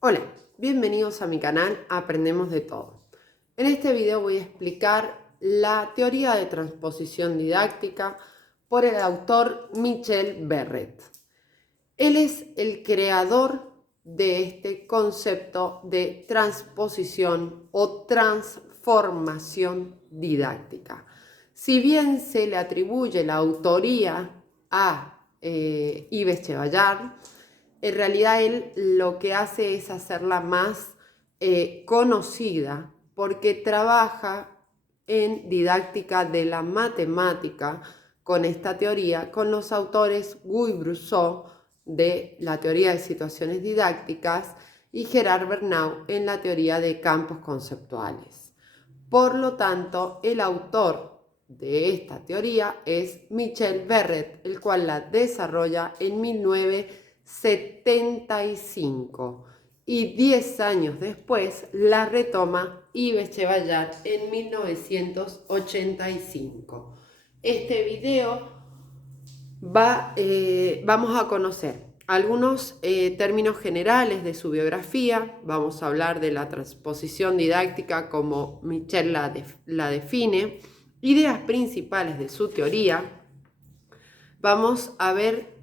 Hola, bienvenidos a mi canal Aprendemos de Todo. En este video voy a explicar la teoría de transposición didáctica por el autor Michel Verret. Él es el creador de este concepto de transposición o transformación didáctica. Si bien se le atribuye la autoría a Yves Chevallard, en realidad él lo que hace es hacerla más conocida porque trabaja en didáctica de la matemática con esta teoría, con los autores Guy Brousseau de la teoría de situaciones didácticas y Gerard Bernau en la teoría de campos conceptuales. Por lo tanto, el autor de esta teoría es Michel Verret, el cual la desarrolla en 1975 y 10 años después la retoma Yves Chevallard en 1985. Este video vamos a conocer algunos términos generales de su biografía. Vamos a hablar de la transposición didáctica como Michel la define, ideas principales de su teoría. Vamos a ver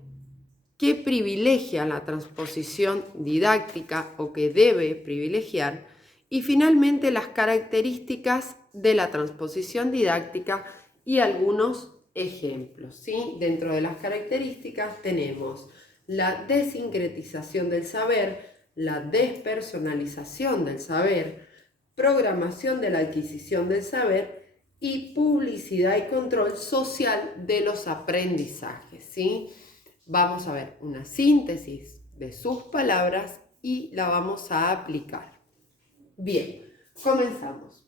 qué privilegia la transposición didáctica o que debe privilegiar, y finalmente las características de la transposición didáctica y algunos ejemplos, ¿sí? Dentro de las características tenemos la desincretización del saber, la despersonalización del saber, programación de la adquisición del saber y publicidad y control social de los aprendizajes, ¿sí? Vamos a ver una síntesis de sus palabras y la vamos a aplicar. Bien, comenzamos.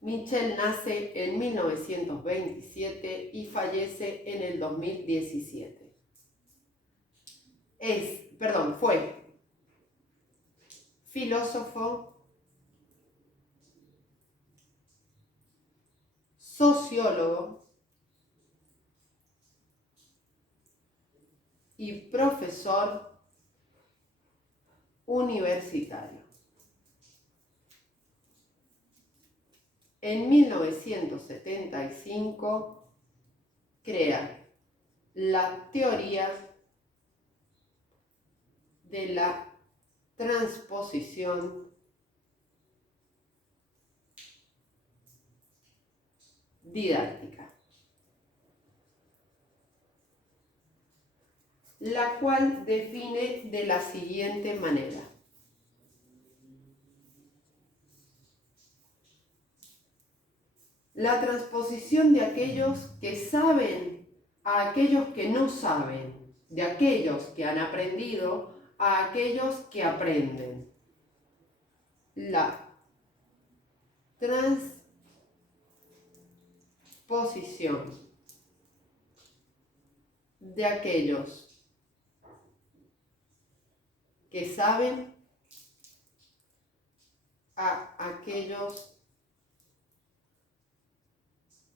Michel nace en 1927 y fallece en el 2017. Fue filósofo, sociólogo y profesor universitario. En 1975 crea la teoría de la transposición didáctica, la cual define de la siguiente manera. La transposición de aquellos que saben a aquellos que no saben, de aquellos que han aprendido a aquellos que aprenden. La transposición de aquellos que saben a aquellos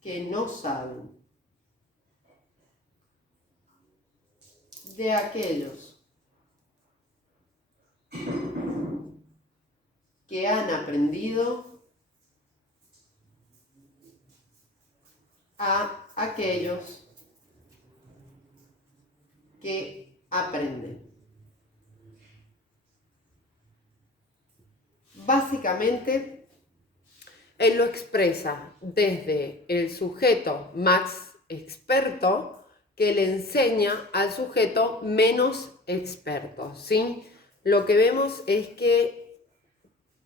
que no saben, de aquellos que han aprendido a aquellos que aprenden. Básicamente, él lo expresa desde el sujeto más experto que le enseña al sujeto menos experto, ¿sí? Lo que vemos es que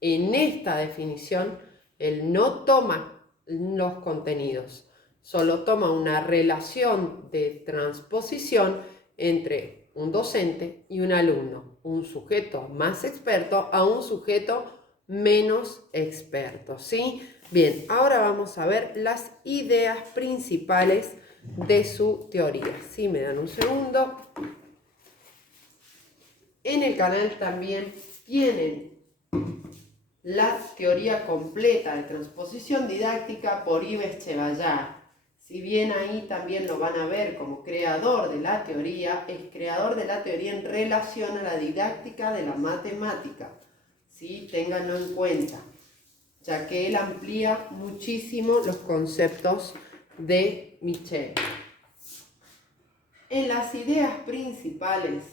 en esta definición él no toma los contenidos, solo toma una relación de transposición entre un docente y un alumno, un sujeto más experto a un sujeto menos experto, ¿sí? Bien, ahora vamos a ver las ideas principales de su teoría. Si me dan un segundo. En el canal también tienen la teoría completa de transposición didáctica por Yves Chevallard. Si bien ahí también lo van a ver como creador de la teoría, es creador de la teoría en relación a la didáctica de la matemática. ¿Sí? Ténganlo en cuenta, ya que él amplía muchísimo los conceptos de Michel. En las ideas principales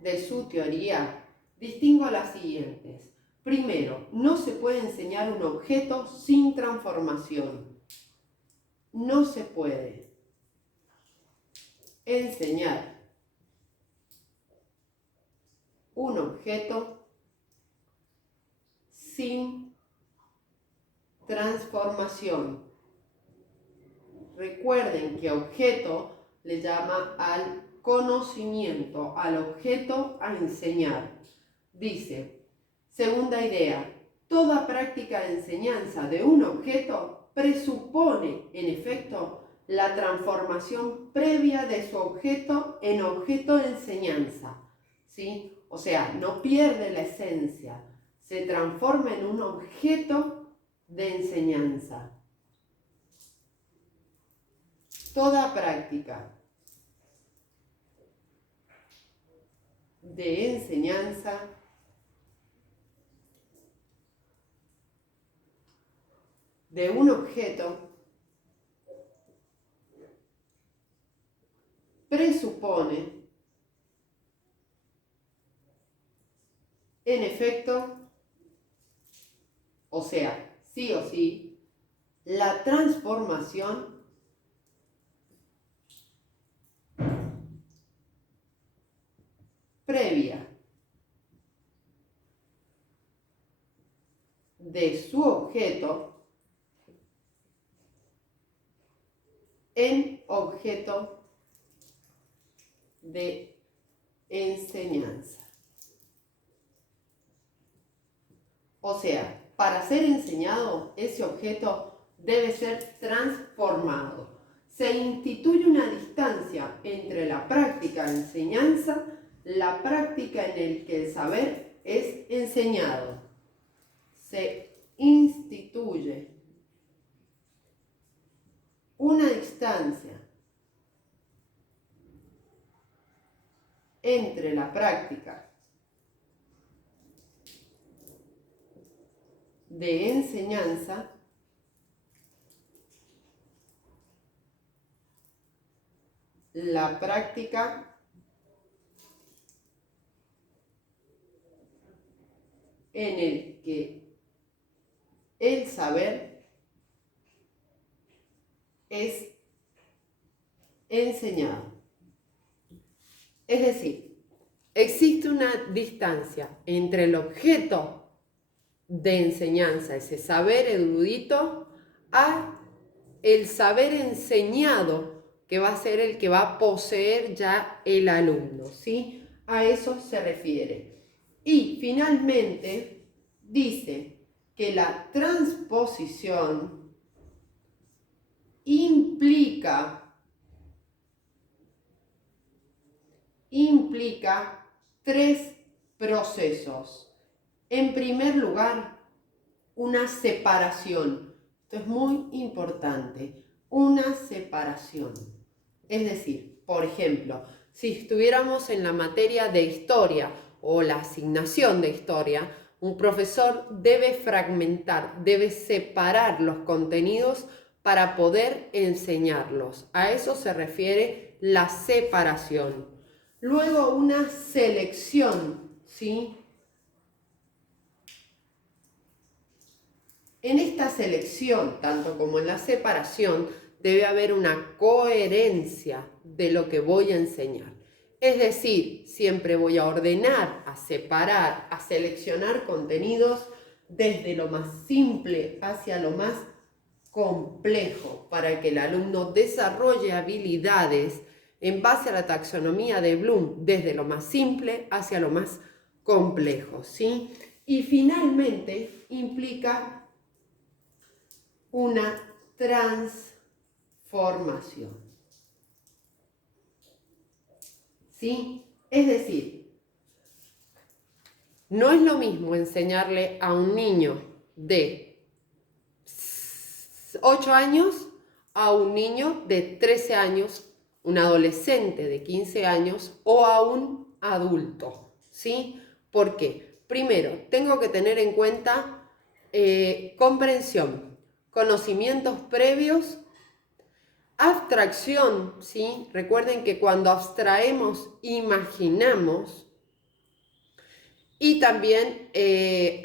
de su teoría, distingo las siguientes. Primero, no se puede enseñar un objeto sin transformación. No se puede enseñar un objeto sin transformación. Recuerden que objeto le llama al conocimiento, al objeto a enseñar. Dice, segunda idea, toda práctica de enseñanza de un objeto presupone, en efecto, la transformación previa de su objeto en objeto de enseñanza. ¿Sí? O sea, no pierde la esencia, se transforma en un objeto de enseñanza. Toda práctica de enseñanza de un objeto presupone, en efecto, o sea, sí o sí, la transformación previa de su objeto en objeto de enseñanza. O sea, para ser enseñado, ese objeto debe ser transformado. Se instituye una distancia entre la práctica de enseñanza, la práctica en la que el saber es enseñado. Se instituye una distancia entre la práctica de enseñanza la práctica en el que el saber es enseñado. Es decir, existe una distancia entre el objeto de enseñanza, ese saber erudito, a el saber enseñado, que va a ser el que va a poseer ya el alumno, ¿sí? A eso se refiere. Y finalmente dice que la transposición implica tres procesos. En primer lugar, una separación. Esto es muy importante, una separación. Es decir, por ejemplo, si estuviéramos en la materia de historia o la asignación de historia, un profesor debe fragmentar, debe separar los contenidos para poder enseñarlos. A eso se refiere la separación. Luego una selección, ¿sí? En esta selección, tanto como en la separación, debe haber una coherencia de lo que voy a enseñar. Es decir, siempre voy a ordenar, a separar, a seleccionar contenidos desde lo más simple hacia lo más complejo para que el alumno desarrolle habilidades en base a la taxonomía de Bloom, desde lo más simple hacia lo más complejo, ¿sí? Y finalmente implica una transformación. ¿Sí? Es decir, no es lo mismo enseñarle a un niño de 8 años a un niño de 13 años, un adolescente de 15 años o a un adulto, ¿sí? ¿Por qué? Primero, tengo que tener en cuenta comprensión, conocimientos previos, abstracción, ¿sí? Recuerden que cuando abstraemos, imaginamos, y también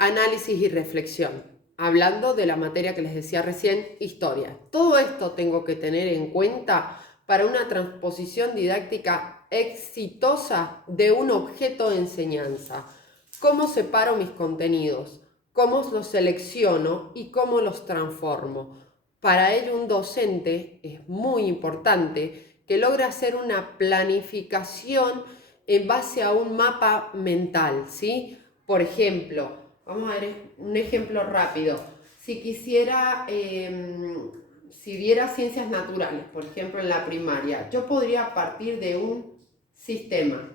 análisis y reflexión, hablando de la materia que les decía recién, historia. Todo esto tengo que tener en cuenta para una transposición didáctica exitosa de un objeto de enseñanza. ¿Cómo separo mis contenidos? ¿Cómo los selecciono y cómo los transformo? Para ello, un docente es muy importante que logre hacer una planificación en base a un mapa mental, ¿sí? Por ejemplo, vamos a ver un ejemplo rápido. Si quisiera, si diera ciencias naturales, por ejemplo, en la primaria, yo podría partir de un sistema,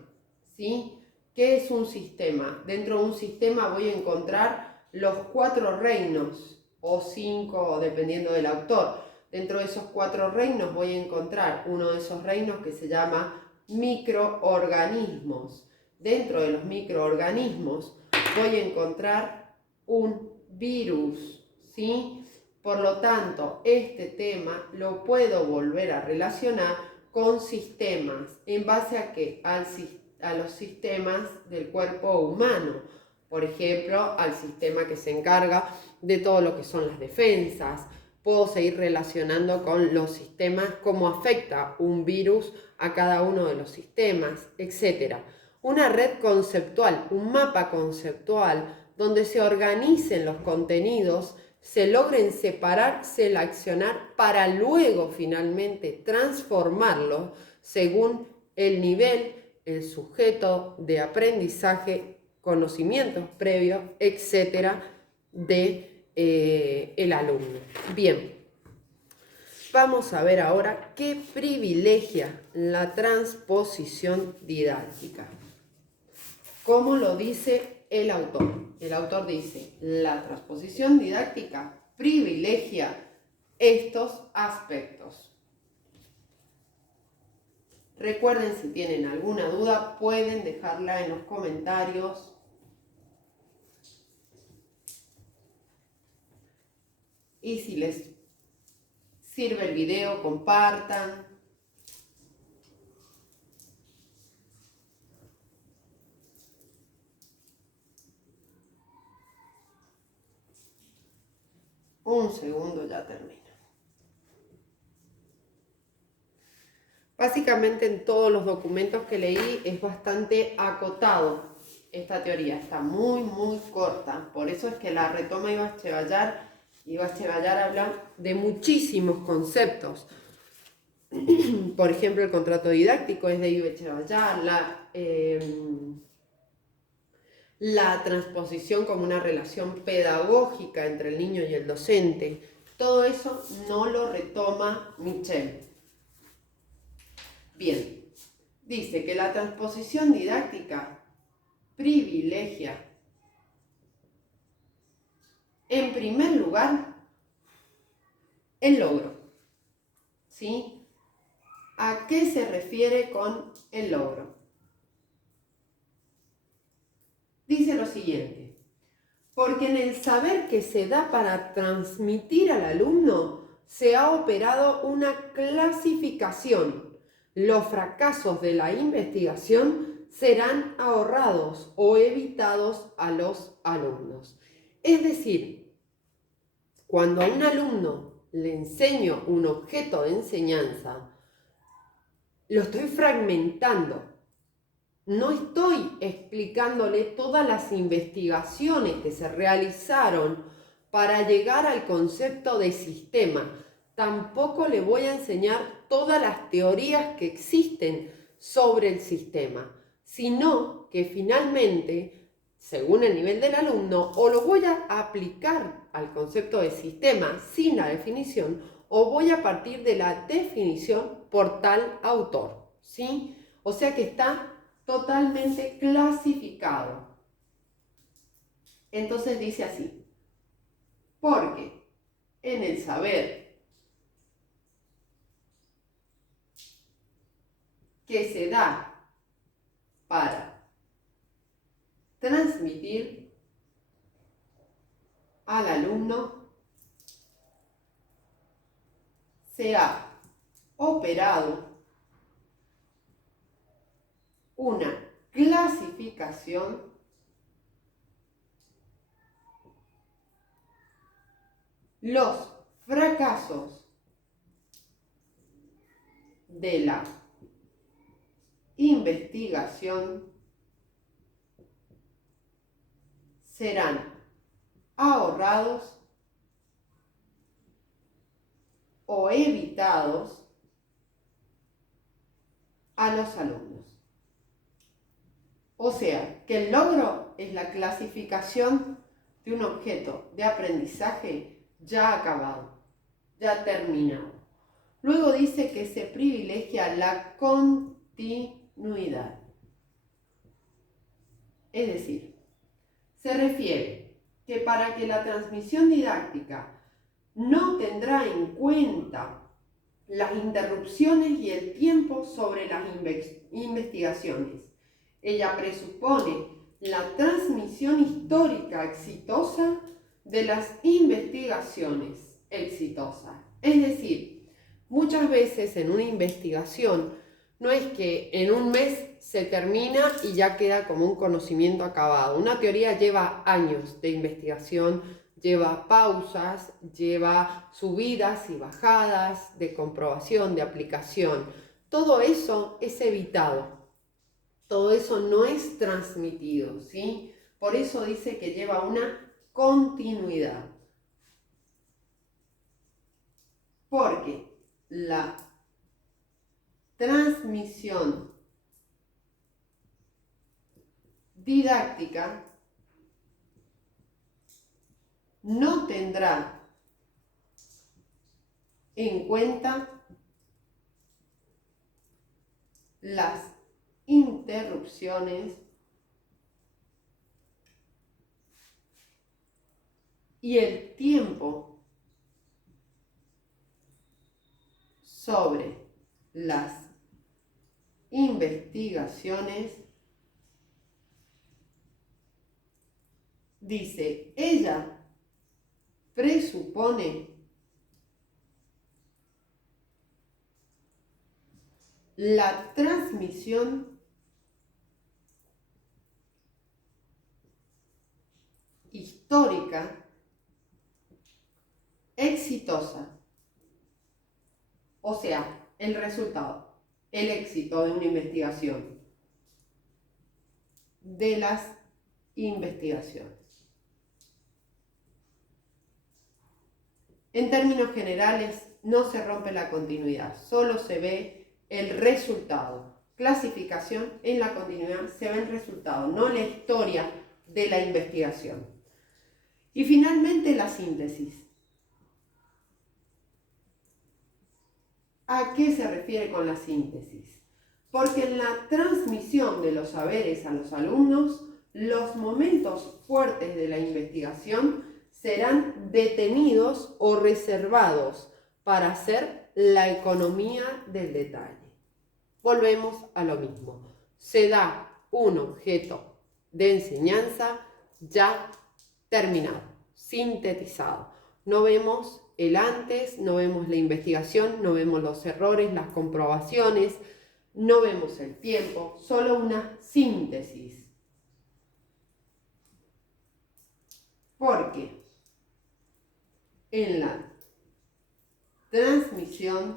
¿sí? ¿Qué es un sistema? Dentro de un sistema voy a encontrar los 4 reinos, o 5, dependiendo del autor. Dentro de esos 4 reinos voy a encontrar uno de esos reinos que se llama microorganismos. Dentro de los microorganismos voy a encontrar un virus, ¿sí? Por lo tanto, este tema lo puedo volver a relacionar con sistemas. ¿En base a qué? A los sistemas del cuerpo humano. Por ejemplo, al sistema que se encarga de todo lo que son las defensas. Puedo seguir relacionando con los sistemas, cómo afecta un virus a cada uno de los sistemas, etc. Una red conceptual, un mapa conceptual, donde se organicen los contenidos, se logren separar, seleccionar, para luego finalmente transformarlo según el nivel, el sujeto de aprendizaje, conocimientos previos, etcétera, de el alumno. Bien, vamos a ver ahora qué privilegia la transposición didáctica. ¿Cómo lo dice el autor? El autor dice, la transposición didáctica privilegia estos aspectos. Recuerden, si tienen alguna duda, pueden dejarla en los comentarios. Y si les sirve el video, compartan. Un segundo, ya termino. Básicamente en todos los documentos que leí es bastante acotado esta teoría. Está muy, muy corta. Por eso es que la retoma Iván Echevallar. Iván Echevallar habla de muchísimos conceptos. Por ejemplo, el contrato didáctico es de Iván Echevallar. La transposición como una relación pedagógica entre el niño y el docente. Todo eso no lo retoma Michel. Bien, dice que la transposición didáctica privilegia, en primer lugar, el logro. ¿Sí? ¿A qué se refiere con el logro? Dice lo siguiente: porque en el saber que se da para transmitir al alumno se ha operado una clasificación. Los fracasos de la investigación serán ahorrados o evitados a los alumnos. Es decir, cuando a un alumno le enseño un objeto de enseñanza, lo estoy fragmentando. No estoy explicándole todas las investigaciones que se realizaron para llegar al concepto de sistema. Tampoco le voy a enseñar todas las teorías que existen sobre el sistema, sino que finalmente, según el nivel del alumno, o lo voy a aplicar al concepto de sistema sin la definición, o voy a partir de la definición por tal autor, ¿sí? O sea que está totalmente clasificado. Entonces dice así: porque en el saber que se da para transmitir al alumno se ha operado una clasificación los fracasos de la investigación serán ahorrados o evitados a los alumnos. O sea, que el logro es la clasificación de un objeto de aprendizaje ya acabado, ya terminado. Luego dice que se privilegia la continuidad. Es decir, se refiere que para que la transmisión didáctica no tendrá en cuenta las interrupciones y el tiempo sobre las investigaciones. Ella presupone la transmisión histórica exitosa de las investigaciones exitosas. Es decir, muchas veces en una investigación no es que en un mes se termina y ya queda como un conocimiento acabado. Una teoría lleva años de investigación, lleva pausas, lleva subidas y bajadas de comprobación, de aplicación. Todo eso es evitado. Todo eso no es transmitido, ¿sí? Por eso dice que lleva una continuidad. Porque la transmisión didáctica no tendrá en cuenta las interrupciones y el tiempo sobre las investigaciones. Dice, ella presupone la transmisión histórica exitosa, o sea, el resultado, el éxito de una investigación, de las investigaciones. En términos generales, no se rompe la continuidad, solo se ve el resultado. Clasificación, en la continuidad se ve el resultado, no la historia de la investigación. Y finalmente la síntesis. ¿A qué se refiere con la síntesis? Porque en la transmisión de los saberes a los alumnos, los momentos fuertes de la investigación serán detenidos o reservados para hacer la economía del detalle. Volvemos a lo mismo. Se da un objeto de enseñanza ya terminado, sintetizado. No vemos el antes, no vemos la investigación, no vemos los errores, las comprobaciones, no vemos el tiempo, solo una síntesis. Porque en la transmisión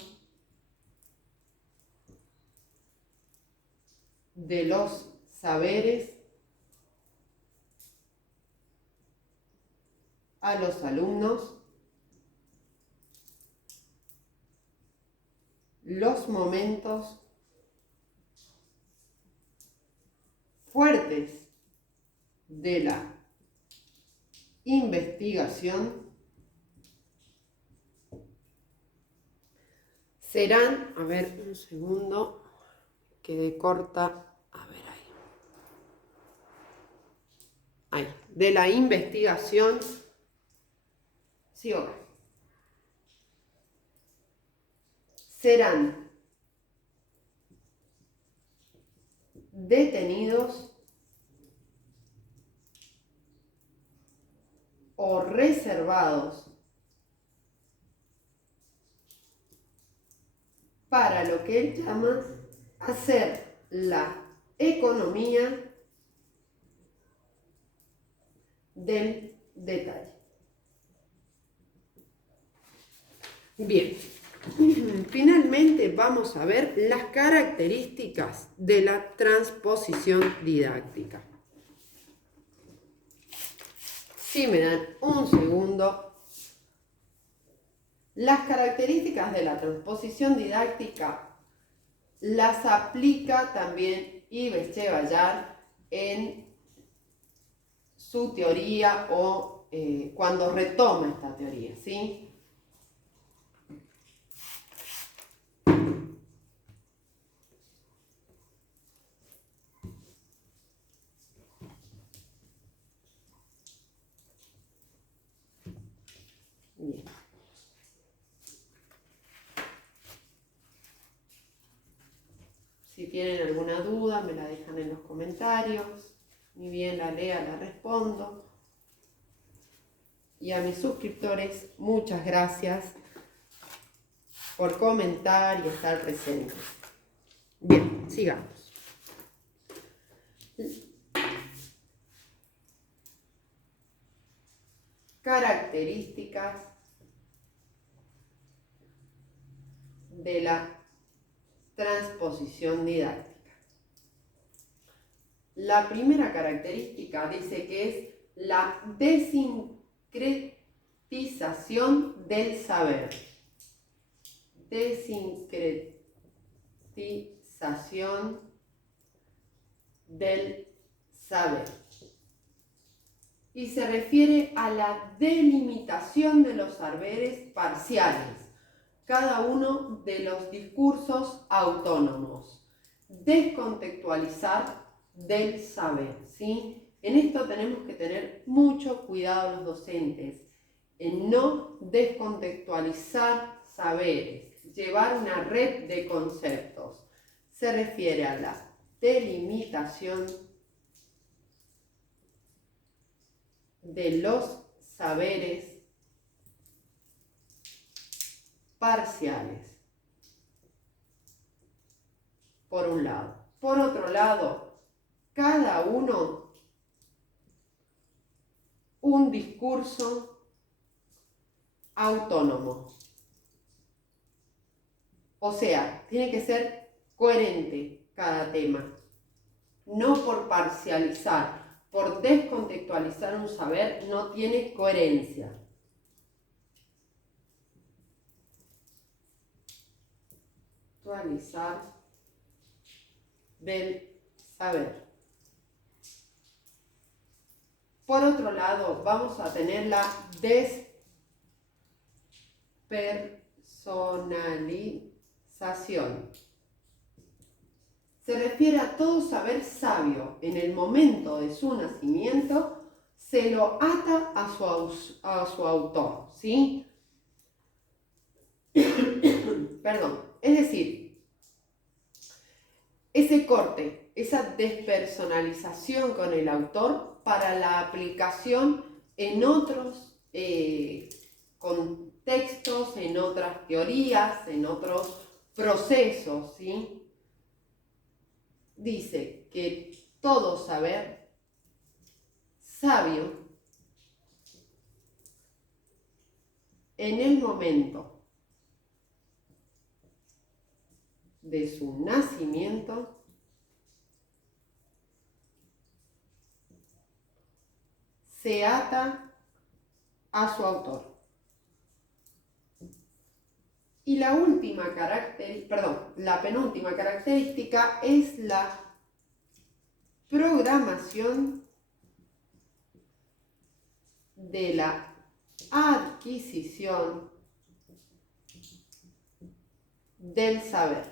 de los saberes a los alumnos, los momentos fuertes de la investigación serán, a ver, un segundo, quedé corta, a ver ahí, de la investigación, sigo acá, serán detenidos o reservados para lo que él llama hacer la economía del detalle. Bien, finalmente vamos a ver las características de la transposición didáctica. Si me dan un segundo, las características de la transposición didáctica las aplica también Yves Chevallar en su teoría o cuando retoma esta teoría, ¿sí? Bien. Si tienen alguna duda, me la dejan en los comentarios. Ni bien la lea, la respondo. Y a mis suscriptores, muchas gracias por comentar y estar presentes. Bien, sigamos. Características de la transposición didáctica. La primera característica dice que es la desincretización del saber. Desincretización del saber. Y se refiere a la delimitación de los saberes parciales, cada uno de los discursos autónomos. Descontextualizar del saber, ¿sí? En esto tenemos que tener mucho cuidado los docentes, en no descontextualizar saberes, llevar una red de conceptos. Se refiere a la delimitación de los saberes parciales, por un lado. Por otro lado, cada uno un discurso autónomo. O sea, tiene que ser coherente cada tema, no por parcializar, por descontextualizar un saber, no tiene coherencia. Actualizar del saber. Por otro lado, vamos a tener la despersonalización. Se refiere a todo saber sabio en el momento de su nacimiento, se lo ata a su autor, ¿sí? Perdón, es decir, ese corte, esa despersonalización con el autor para la aplicación en otros contextos, en otras teorías, en otros procesos, ¿sí? Dice que todo saber sabio en el momento de su nacimiento se ata a su autor. Y la penúltima característica es la programación de la adquisición del saber,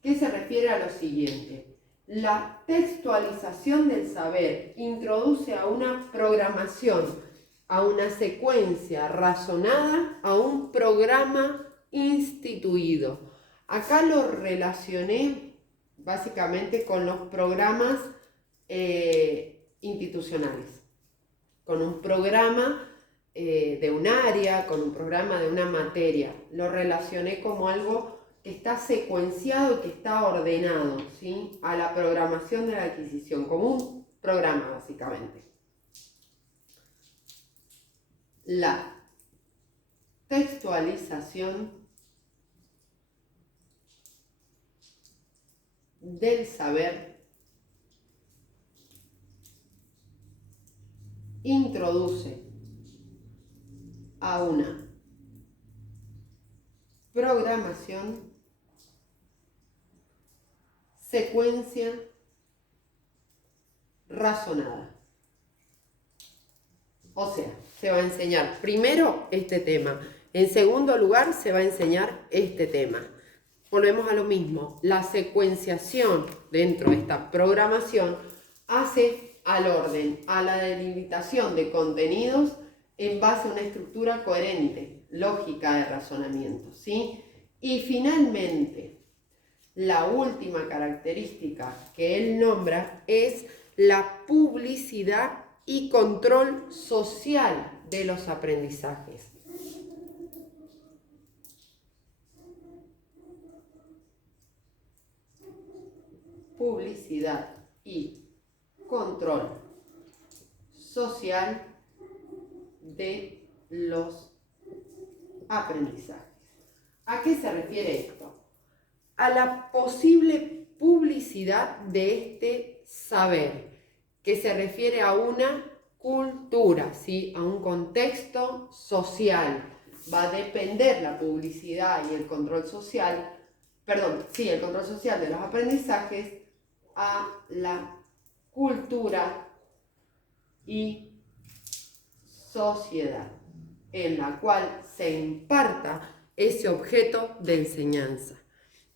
que se refiere a lo siguiente. La textualización del saber introduce a una programación, a una secuencia razonada, a un programa instituido. Acá lo relacioné básicamente con los programas institucionales, con un programa de un área, con un programa de una materia. Lo relacioné como algo que está secuenciado y que está ordenado, ¿sí? A la programación de la adquisición, como un programa básicamente. La textualización del saber introduce a una programación, secuencia razonada. O sea, se va a enseñar primero este tema, en segundo lugar se va a enseñar este tema. Volvemos a lo mismo, la secuenciación dentro de esta programación hace al orden, a la delimitación de contenidos en base a una estructura coherente, lógica de razonamiento, ¿sí? Y finalmente, la última característica que él nombra es la publicidad y control social de los aprendizajes. Publicidad y control social de los aprendizajes. ¿A qué se refiere esto? A la posible publicidad de este saber, que se refiere a una cultura, ¿sí? A un contexto social. Va a depender la publicidad y el control social, el control social de los aprendizajes a la cultura y sociedad en la cual se imparta ese objeto de enseñanza.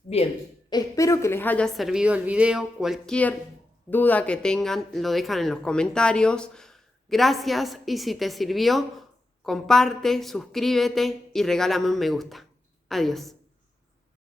Bien, espero que les haya servido el video. Cualquier duda que tengan lo dejan en los comentarios. Gracias, y si te sirvió, comparte, suscríbete y regálame un me gusta. Adiós.